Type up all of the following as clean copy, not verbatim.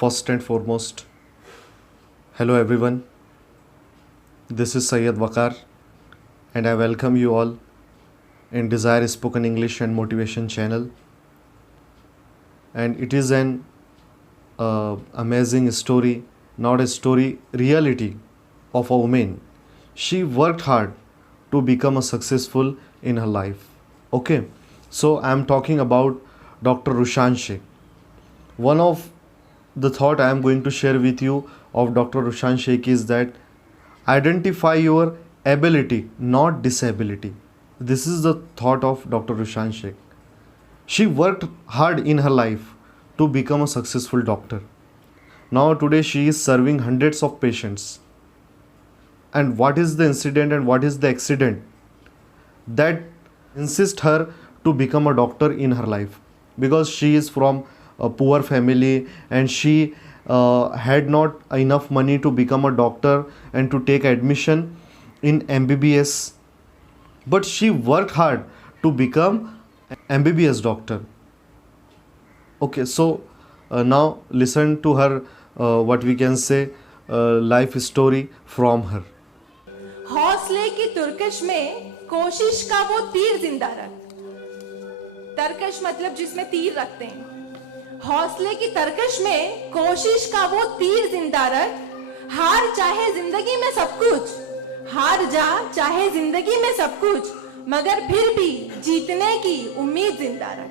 First and foremost, hello everyone. This is Syed Waqar, and I welcome you all in Desire Spoken English and Motivation channel. And it is an amazing story, not a story, reality of a woman. She worked hard to become a successful in her life. Okay, so I am talking about Dr. Rushan Sheikh. One of the thought I am going to share with you of Dr. Rushan Sheikh is that identify your ability, not disability. This is the thought of Dr. Rushan Sheikh. She worked hard in her life to become a successful doctor. Now today she is serving hundreds of patients. And what is the incident and what is the accident that insist her to become a doctor in her life? Because she is from a poor family and she had not enough money to become a doctor and to take admission in MBBS, but she worked hard to become MBBS doctor. Okay, so now listen to her what we can say life story from her. हौसले की तुर्कश में कोशिश का वो तीर जिंदा रख। तरकश मतलब जिसमें तीर रखते हैं। हौसले की तरकश में कोशिश का वो तीर जिंदा रख। हार चाहे जिंदगी में सब कुछ, हार जा चाहे जिंदगी में सब कुछ, मगर फिर भी जीतने की उम्मीद जिंदा रख।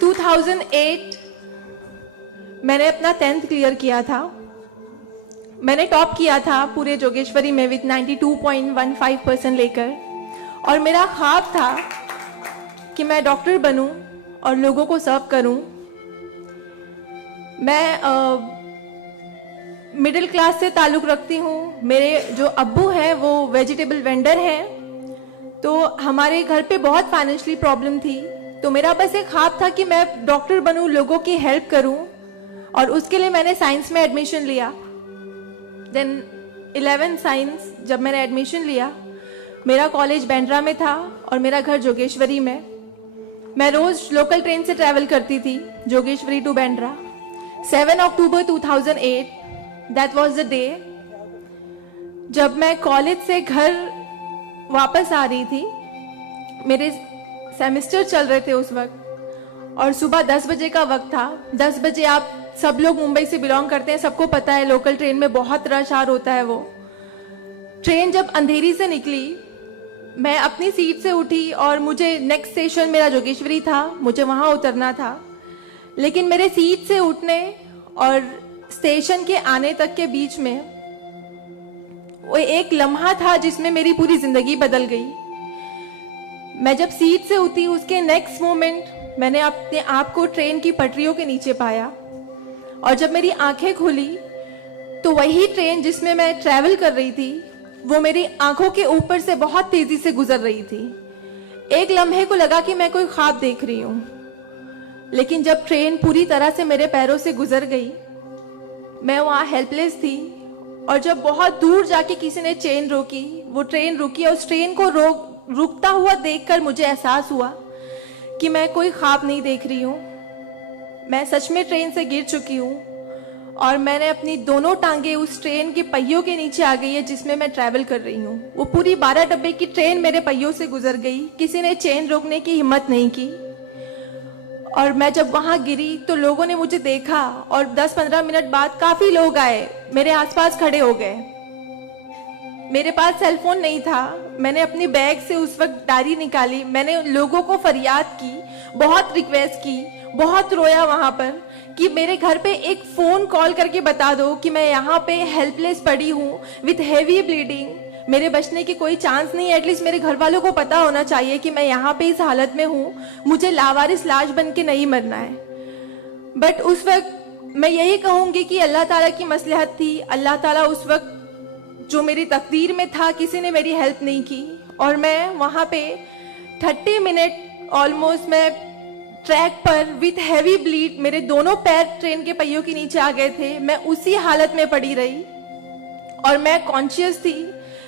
2008 मैंने अपना 10th क्लियर किया था। मैंने टॉप किया था पूरे जोगेश्वरी में विद 92.15% लेकर, और मेरा ख्वाब था कि मैं डॉक्टर बनूं और लोगों को सर्व करूं। मैं मिडिल क्लास से ताल्लुक़ रखती हूं। मेरे जो अब्बू हैं वो वेजिटेबल वेंडर हैं, तो हमारे घर पे बहुत फाइनेंशियली प्रॉब्लम थी। तो मेरा बस एक ख्वाब था कि मैं डॉक्टर बनूं, लोगों की हेल्प करूं, और उसके लिए मैंने साइंस में एडमिशन लिया। देन 11 साइंस जब मैंने एडमिशन लिया, मेरा कॉलेज बैंड्रा में था और मेरा घर जोगेश्वरी में। मैं रोज लोकल ट्रेन से ट्रैवल करती थी Jogeshwari to Bandra. 7 October 2008 that was the day जब मैं कॉलेज से घर वापस आ रही थी। मेरे सेमेस्टर चल रहे थे उस वक्त, और सुबह 10 बजे का वक्त था। 10 बजे आप सब लोग मुंबई से बिलोंग करते हैं, सबको पता है लोकल ट्रेन में बहुत रश आर होता है। वो ट्रेन जब अंधेरी से निकली, मैं अपनी सीट से उठी और मुझे नेक्स्ट स्टेशन मेरा जोगेश्वरी था, मुझे वहाँ उतरना था। लेकिन मेरे सीट से उठने और स्टेशन के आने तक के बीच में वो एक लम्हा था जिसमें मेरी पूरी जिंदगी बदल गई। मैं जब सीट से उठी, उसके नेक्स्ट मोमेंट मैंने अपने आप को ट्रेन की पटरियों के नीचे पाया, और जब मेरी आंखें खुली तो वही ट्रेन जिसमें मैं ट्रैवल कर रही थी वो मेरी आंखों के ऊपर से बहुत तेजी से गुजर रही थी। एक लम्हे को लगा कि मैं कोई ख्वाब देख रही हूं, लेकिन जब ट्रेन पूरी तरह से मेरे पैरों से गुजर गई, मैं वहां हेल्पलेस थी। और जब बहुत दूर जाके किसी ने चेन रोकी, वो ट्रेन रुकी, और उस ट्रेन को रुकता हुआ देखकर मुझे एहसास हुआ कि मैं कोई ख्वाब नहीं देख रही हूँ। मैं सच में ट्रेन से गिर चुकी हूँ, और मैंने अपनी दोनों टांगे उस ट्रेन के पहियों के नीचे आ गई है जिसमें मैं ट्रैवल कर रही हूँ। वो पूरी 12 डब्बे की ट्रेन मेरे पहियों से गुजर गई। किसी ने चेन रोकने की हिम्मत नहीं की। और मैं जब वहां गिरी तो लोगों ने मुझे देखा, और 10-15 मिनट बाद काफी लोग आए, मेरे आसपास खड़े हो गए। मेरे पास सेलफोन नहीं था। मैंने अपनी बैग से उस वक्त डायरी निकाली, मैंने लोगों को फरियाद की, बहुत रिक्वेस्ट की, बहुत रोया वहां पर कि मेरे घर पे एक फोन कॉल करके बता दो कि मैं यहाँ पे हेल्पलेस पड़ी हूँ विथ हेवी ब्लीडिंग, मेरे बचने की कोई चांस नहीं है। एटलीस्ट मेरे घर वालों को पता होना चाहिए कि मैं यहाँ पे इस हालत में हूँ, मुझे लावारिस लाश बन के नहीं मरना है। बट उस वक्त मैं यही कहूंगी कि अल्लाह ताला की मसलहत थी। अल्लाह ताला उस वक्त जो मेरी तकदीर में था, किसी ने मेरी हेल्प नहीं की, और मैं वहाँ पे 30 मिनट ऑलमोस्ट मैं ट्रैक पर विथ हैवी ब्लीड, मेरे दोनों पैर ट्रेन के पहियों के नीचे आ गए थे। मैं उसी हालत में पड़ी रही और मैं कॉन्शियस थी।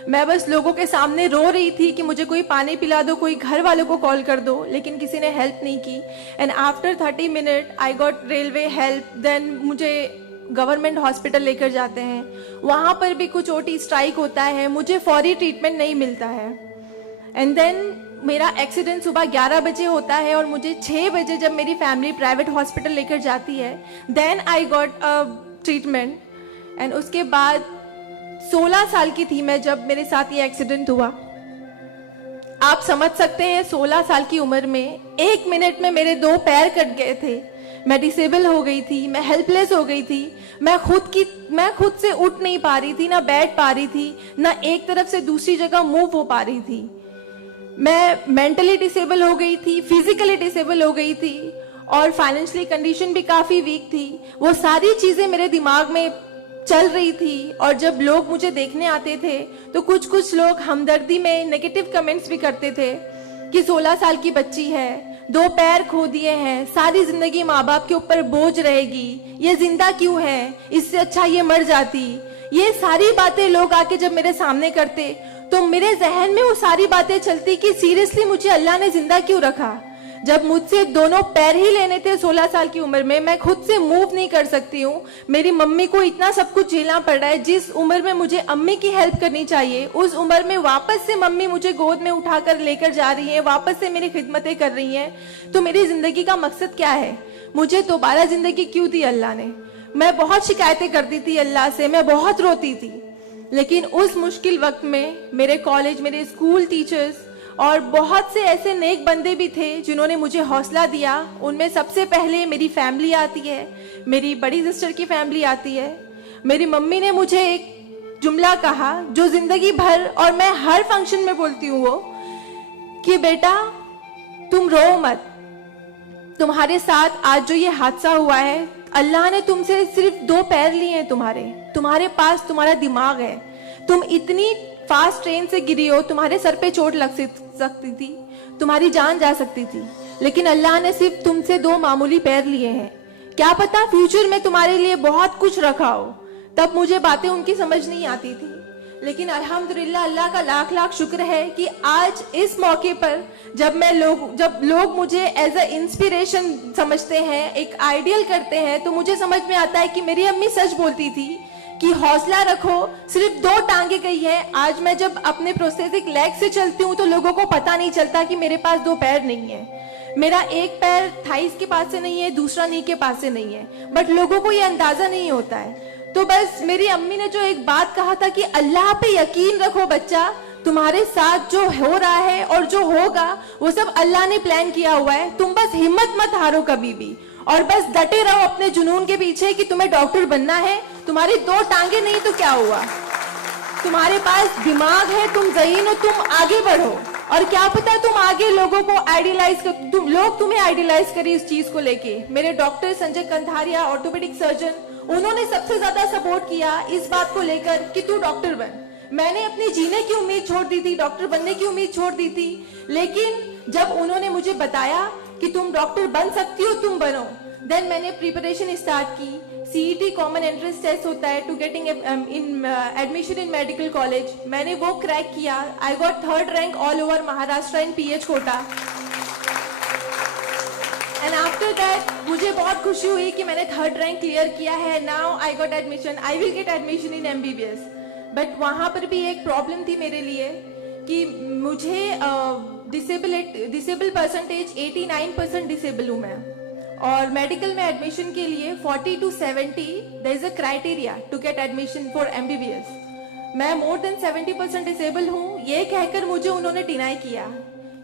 मैं बस लोगों के सामने रो रही थी कि मुझे कोई पानी पिला दो, कोई घर वालों को कॉल कर दो, लेकिन किसी ने हेल्प नहीं की। And after 30 minute I got railway help. Then मुझे गवर्नमेंट हॉस्पिटल लेकर जाते हैं, वहाँ पर भी कुछ ओटी स्ट्राइक होता है, मुझे फौरी ट्रीटमेंट नहीं मिलता है। एंड देन मेरा एक्सीडेंट सुबह 11 बजे होता है और मुझे 6 बजे जब मेरी फैमिली प्राइवेट हॉस्पिटल लेकर जाती है, then I got a treatment. And उसके बाद 16 साल की थी मैं जब मेरे साथ ये एक्सीडेंट हुआ। आप समझ सकते हैं 16 साल की उम्र में 1 मिनट में मेरे 2 पैर कट गए थे, मैं डिसेबल हो गई थी, मैं हेल्पलेस हो गई थी, मैं खुद से उठ नहीं पा रही थी, ना बैठ पा रही थी, ना एक तरफ से दूसरी जगह मूव हो पा रही थी। मैं मेंटली डिसेबल हो गई थी, फिजिकली डिसेबल हो गई थी और फाइनेंशियली कंडीशन भी काफ़ी वीक थी। वो सारी चीज़ें मेरे दिमाग में चल रही थी और जब लोग मुझे देखने आते थे तो कुछ लोग हमदर्दी में नेगेटिव कमेंट्स भी करते थे कि 16 साल की बच्ची है, 2 पैर खो दिए हैं, सारी जिंदगी माँ बाप के ऊपर बोझ रहेगी, ये जिंदा क्यों है, इससे अच्छा ये मर जाती। ये सारी बातें लोग आके जब मेरे सामने करते तो मेरे जहन में वो सारी बातें चलती कि सीरियसली मुझे अल्लाह ने जिंदा क्यों रखा। जब मुझसे दोनों पैर ही लेने थे 16 साल की उम्र में, मैं खुद से मूव नहीं कर सकती हूँ, मेरी मम्मी को इतना सब कुछ झेलना पड़ रहा है। जिस उम्र में मुझे अम्मी की हेल्प करनी चाहिए उस उम्र में वापस से मम्मी मुझे गोद में उठाकर लेकर जा रही हैं, वापस से मेरी खिदमतें कर रही हैं। तो मेरी जिंदगी का मकसद क्या है? मुझे दोबारा जिंदगी क्यों दी अल्लाह ने? मैं बहुत शिकायतें करती थी अल्लाह से, मैं बहुत रोती थी, लेकिन उस मुश्किल वक्त में मेरे कॉलेज, मेरे स्कूल टीचर्स और बहुत से ऐसे नेक बंदे भी थे जिन्होंने मुझे हौसला दिया। उनमें सबसे पहले मेरी फैमिली आती है, मेरी बड़ी सिस्टर की फैमिली आती है। मेरी मम्मी ने मुझे एक जुमला कहा जो जिंदगी भर और मैं हर फंक्शन में बोलती हूँ, वो कि बेटा तुम रो मत, तुम्हारे साथ आज जो ये हादसा हुआ है, अल्लाह ने तुमसे सिर्फ 2 पैर लिए हैं, तुम्हारे पास तुम्हारा दिमाग है, तुम इतनी फास्ट ट्रेन से गिरी हो, तुम्हारे सर पे चोट लग सकती थी, तुम्हारी जान जा सकती थी, लेकिन अल्लाह ने सिर्फ तुमसे 2 मामूली पैर लिए हैं। क्या पता फ्यूचर में तुम्हारे लिए बहुत कुछ रखा हो। तब मुझे बातें उनकी समझ नहीं आती थी, लेकिन अल्हम्दुलिल्लाह अल्लाह का लाख लाख शुक्र है कि आज इस मौके पर जब लोग मुझे एज अ इंस्पिरेशन समझते हैं, एक आइडियल करते हैं, तो मुझे समझ में आता है कि मेरी अम्मी सच बोलती थी कि हौसला रखो, सिर्फ 2 टांगे गई है। आज मैं जब अपने प्रोस्थेटिक लेग से चलती हूँ तो लोगों को पता नहीं चलता कि मेरे पास 2 पैर नहीं है, मेरा एक पैर थाइस के पास से नहीं है, दूसरा नी के पास से नहीं है, बट लोगों को ये अंदाजा नहीं होता है। तो बस मेरी अम्मी ने जो एक बात कहा था कि अल्लाह पे यकीन रखो बच्चा, तुम्हारे साथ जो हो रहा है और जो होगा वो सब अल्लाह ने प्लान किया हुआ है, तुम बस हिम्मत मत हारो कभी भी और बस डटे रहो अपने जुनून के पीछे कि तुम्हें डॉक्टर बनना है। तुम्हारी 2 टांगे नहीं तो क्या हुआ, तुम्हारे पास दिमाग है, तुम ज़हीन हो, तुम आगे बढ़ो। और क्या पता तुम आगे लोगों को आइडियलाइज कर, लोग तुम्हें आइडियलाइज करें इस चीज को लेके। मेरे डॉक्टर संजय कंधारिया, ऑर्थोपेडिक सर्जन, उन्होंने सबसे ज्यादा सपोर्ट किया इस बात को लेकर कि तू डॉक्टर बन। मैंने अपनी जीने की उम्मीद छोड़ दी थी, डॉक्टर बनने की उम्मीद छोड़ दी थी, लेकिन जब उन्होंने मुझे बताया कि तुम डॉक्टर बन सकती हो, तुम बनो, देन मैंने प्रिपरेशन स्टार्ट की। सीईटी कॉमन एंट्रेंस टेस्ट होता है to getting admission in medical college, मैंने वो क्रैक किया। I got 3rd rank all over Maharashtra in PH quota. And after that मुझे बहुत खुशी हुई कि मैंने 3rd रैंक क्लियर किया है। Now I got admission, I will get admission in MBBS. But वहाँ पर भी एक प्रॉब्लम थी मेरे लिए कि मुझे डिसेबल परसेंटेज 89% डिसेबल हूँ मैं, और मेडिकल में एडमिशन के लिए 40 to 70 there is a criteria to get admission for MBBS. मैं मोर देन 70% डिसेबल हूँ, ये कहकर मुझे उन्होंने डिनाई किया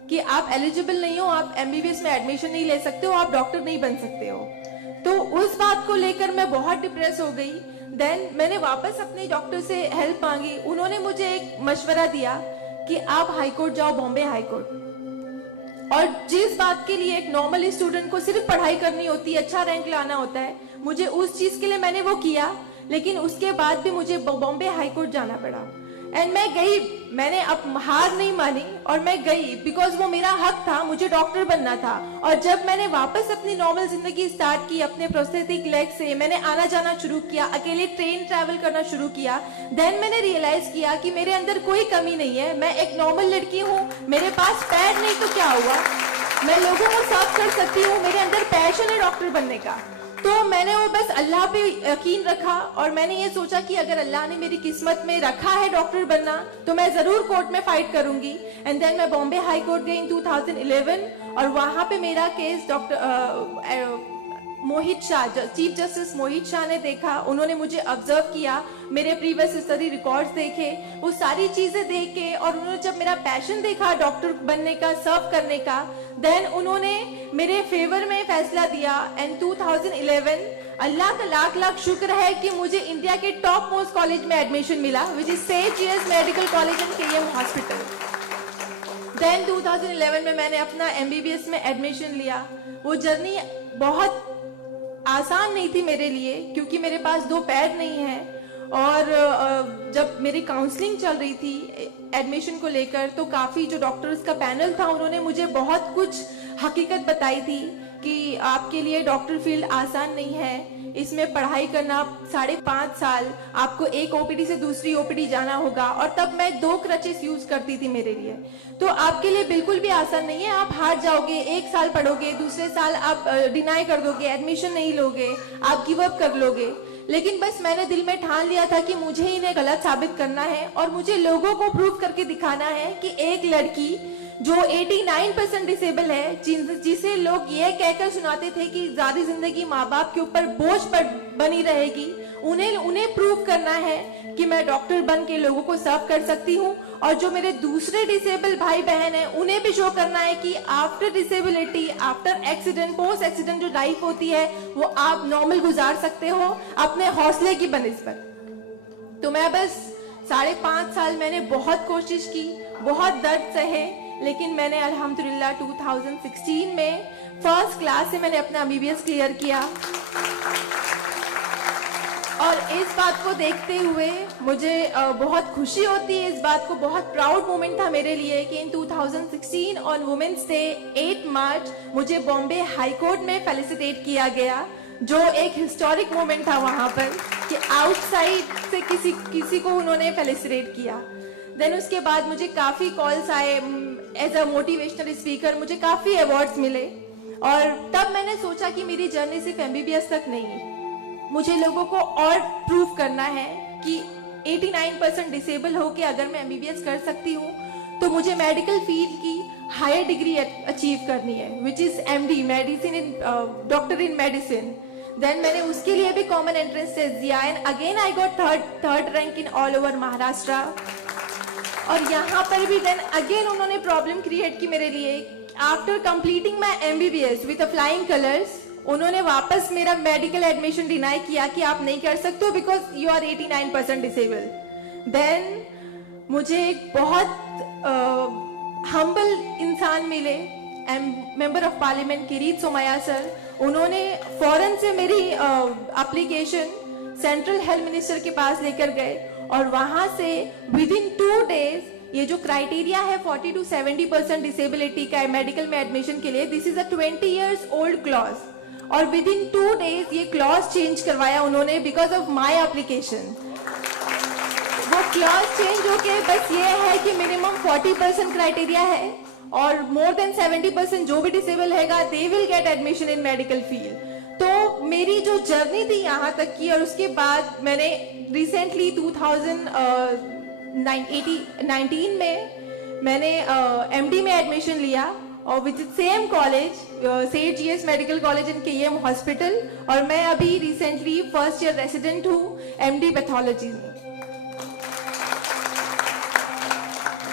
कि आप एलिजिबल नहीं हो, आप एमबीबीएस में एडमिशन नहीं ले सकते हो, आप डॉक्टर नहीं बन सकते हो। तो उस बात को लेकर मैं बहुत डिप्रेस हो गई। देन मैंने वापस अपने डॉक्टर से हेल्प मांगी, उन्होंने मुझे एक मशवरा दिया कि आप हाईकोर्ट जाओ, बॉम्बे हाईकोर्ट। और जिस बात के लिए एक नॉर्मल स्टूडेंट को सिर्फ पढ़ाई करनी होती है, अच्छा रैंक लाना होता है, मुझे उस चीज के लिए मैंने वो किया, लेकिन उसके बाद भी मुझे बॉम्बे हाईकोर्ट जाना पड़ा। एंड मैं गई, मैंने अब हार नहीं मानी और मैं गई बिकॉज वो मेरा हक था, मुझे डॉक्टर बनना था। और जब मैंने वापस अपनी नॉर्मल जिंदगी स्टार्ट की अपने प्रोस्थेटिक लेग से, मैंने आना जाना शुरू किया, अकेले ट्रेन ट्रैवल करना शुरू किया, देन मैंने रियलाइज किया कि मेरे अंदर कोई कमी नहीं है, मैं एक नॉर्मल लड़की हूँ, मेरे पास पैर नहीं तो क्या हुआ, मैं लोगों को सर्व कर सकती हूँ, मेरे अंदर पैशन है डॉक्टर बनने का। तो मैंने वो बस अल्लाह पे यकीन रखा और मैंने ये सोचा कि अगर अल्लाह ने मेरी किस्मत में रखा है डॉक्टर बनना तो मैं जरूर कोर्ट में फाइट करूंगी। एंड देन मैं बॉम्बे हाई कोर्ट गई इन 2011 और वहां पे मेरा केस डॉक्टर मोहित शाह, चीफ जस्टिस मोहित शाह ने देखा, उन्होंने मुझे ऑब्जर्व किया, मेरे प्रीवियस स्टडी रिकॉर्ड्स देखे, वो सारी चीजें देख के और उन्होंने जब मेरा पैशन देखा डॉक्टर बनने का, सर्व करने का, देन उन्होंने मेरे फेवर में फैसला दिया। एंड 2011 अल्लाह का लाख लाख शुक्र है कि मुझे इंडिया के टॉप मोस्ट कॉलेज में एडमिशन मिला, which is Seth GS medical college and KM hospital. Then 2011 में मैंने अपना एमबीबीएस में एडमिशन लिया। वो जर्नी बहुत आसान नहीं थी मेरे लिए क्योंकि मेरे पास दो पैर नहीं हैं और जब मेरी काउंसलिंग चल रही थी एडमिशन को लेकर तो काफ़ी जो डॉक्टर्स का पैनल था उन्होंने मुझे बहुत कुछ हकीकत बताई थी कि आपके लिए डॉक्टर फील्ड आसान नहीं है, इसमें पढ़ाई करना 5.5 साल, आपको एक ओपीडी से दूसरी ओपीडी जाना होगा और तब मैं 2 क्रचेस यूज करती थी मेरे लिए, तो आपके लिए बिल्कुल भी आसान नहीं है, आप हार जाओगे, 1 साल पढ़ोगे, दूसरे साल आप डिनाई कर दोगे, एडमिशन नहीं लोगे, आप गिव अप कर लोगे। लेकिन बस मैंने दिल में ठान लिया था कि मुझे इन्हें गलत साबित करना है और मुझे लोगों को प्रूव करके दिखाना है कि एक लड़की जो 89% डिसेबल है, जिसे लोग ये कहकर सुनाते थे कि सारी जिंदगी माँ बाप के ऊपर बोझ पर बनी रहेगी, उन्हें प्रूव करना है कि मैं डॉक्टर बन के लोगों को सर्व कर सकती हूँ। और जो मेरे दूसरे डिसेबल भाई बहन हैं उन्हें भी शो करना है कि after disability, after accident, post accident जो लाइफ होती है वो आप नॉर्मल गुजार सकते हो अपने हौसले की बनिस्बत। तो मैं बस 5.5 साल मैंने बहुत कोशिश की, बहुत दर्द सहे, लेकिन मैंने अल्हम्दुलिल्लाह 2016 में फर्स्ट क्लास से मैंने अपना एमबीबीएस क्लियर किया। और इस बात को देखते हुए मुझे बहुत खुशी होती है, इस बात को बहुत प्राउड मोमेंट था मेरे लिए कि इन 2016 ऑन वुमेन्स डे 8 मार्च मुझे बॉम्बे हाई कोर्ट में फेलिसिटेट किया गया, जो एक हिस्टोरिक मोमेंट था वहां पर कि आउटसाइड से किसी को उन्होंने फेलिसिटेट किया। देन उसके बाद मुझे काफ़ी कॉल्स आए एज अ मोटिवेशनल स्पीकर, मुझे काफ़ी अवार्ड्स मिले और तब मैंने सोचा कि मेरी जर्नी सिर्फ एमबीबीएस तक नहीं, मुझे लोगों को और प्रूव करना है कि 89% डिसेबल हो के अगर मैं एमबीबीएस कर सकती हूँ तो मुझे मेडिकल फील्ड की हायर डिग्री अचीव करनी है, which is MD, medicine in doctor in medicine. Then मैंने उसके लिए भी कॉमन एंट्रेंस टेस्ट दिया and again I got third rank in all over Maharashtra. और यहाँ पर भी देन अगेन उन्होंने प्रॉब्लम क्रिएट की मेरे लिए। After completing my MBBS with flying colours, उन्होंने वापस मेरा मेडिकल एडमिशन डिनाई किया कि आप नहीं कर सकते हो because you are 89% disable. Then मुझे एक बहुत हम्बल इंसान मिले, member of parliament Kirit Somaiya sir, उन्होंने फौरन से मेरी एप्लीकेशन सेंट्रल हेल्थ मिनिस्टर के पास लेकर गए और वहां से विद इन 2 days ये जो क्राइटेरिया है 40 to 70% डिसेबिलिटी का मेडिकल में एडमिशन के लिए, this is a 20 years old clause, और विद इन 2 days ये क्लॉज चेंज करवाया उन्होंने बिकॉज ऑफ माई एप्लीकेशन। वो क्लॉज चेंज होके बस ये है कि मिनिमम 40% क्राइटेरिया है और मोर देन 70% जो भी डिसेबल हैगा they will get admission in medical field. तो मेरी जो जर्नी थी यहाँ तक की, और उसके बाद मैंने रिसेंटली 2019 में मैंने एमडी में एडमिशन लिया और with same college Seth GS medical college in KM hospital, और मैं अभी रिसेंटली फर्स्ट ईयर रेसिडेंट हूँ एमडी पैथोलॉजी में।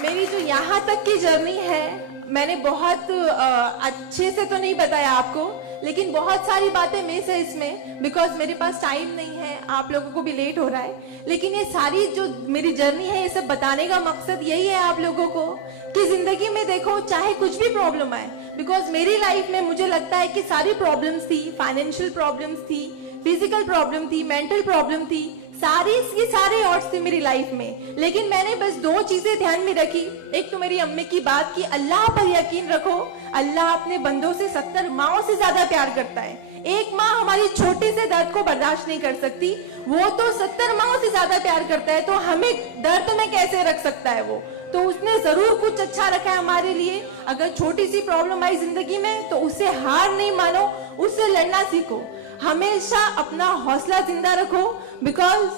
मेरी जो यहाँ तक की जर्नी है मैंने बहुत अच्छे से तो नहीं बताया आपको, लेकिन बहुत सारी बातें मिस है इसमें बिकॉज मेरे पास टाइम नहीं है, आप लोगों को भी लेट हो रहा है। लेकिन ये सारी जो मेरी जर्नी है ये सब बताने का मकसद यही है आप लोगों को कि जिंदगी में देखो चाहे कुछ भी प्रॉब्लम आए, बिकॉज मेरी लाइफ में मुझे लगता है कि सारी प्रॉब्लम्स थी, फाइनेंशियल प्रॉब्लम्स थी, फिजिकल प्रॉब्लम थी, मेंटल प्रॉब्लम थी, ये सारे ऑड्स थे मेरी लाइफ में, लेकिन मैंने बस 2 चीजें ध्यान में रखी। एक तो मेरी अम्मी की बात कि अल्लाह पर यकीन रखो, अल्लाह अपने बंदों से 70 माओं से ज्यादा प्यार करता है। एक माँ हमारी छोटे से दर्द को बर्दाश्त नहीं कर सकती, वो तो 70 माओं से ज्यादा प्यार करता है, तो हमें दर्द में कैसे रख सकता है वो। तो उसने जरूर कुछ अच्छा रखा है हमारे लिए। अगर छोटी सी प्रॉब्लम आई जिंदगी में तो उससे हार नहीं मानो, उससे लड़ना सीखो, हमेशा अपना हौसला जिंदा रखो। बिकॉज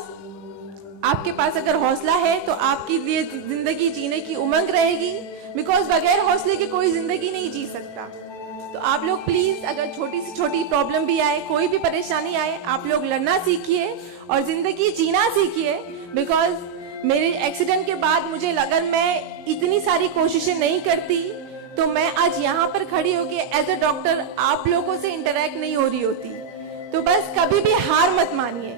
आपके पास अगर हौसला है तो आपकी लिए जिंदगी जीने की उमंग रहेगी। बिकॉज बगैर हौसले के कोई जिंदगी नहीं जी सकता। तो आप लोग प्लीज, अगर छोटी से छोटी प्रॉब्लम भी आए, कोई भी परेशानी आए, आप लोग लड़ना सीखिए और जिंदगी जीना सीखिए। बिकॉज मेरे एक्सीडेंट के बाद मुझे लगा मैं इतनी सारी कोशिशें नहीं करती तो मैं आज यहाँ पर खड़ी होके एज अ डॉक्टर आप लोगों से इंटरेक्ट नहीं हो रही होती। तो बस कभी भी हार मत मानिए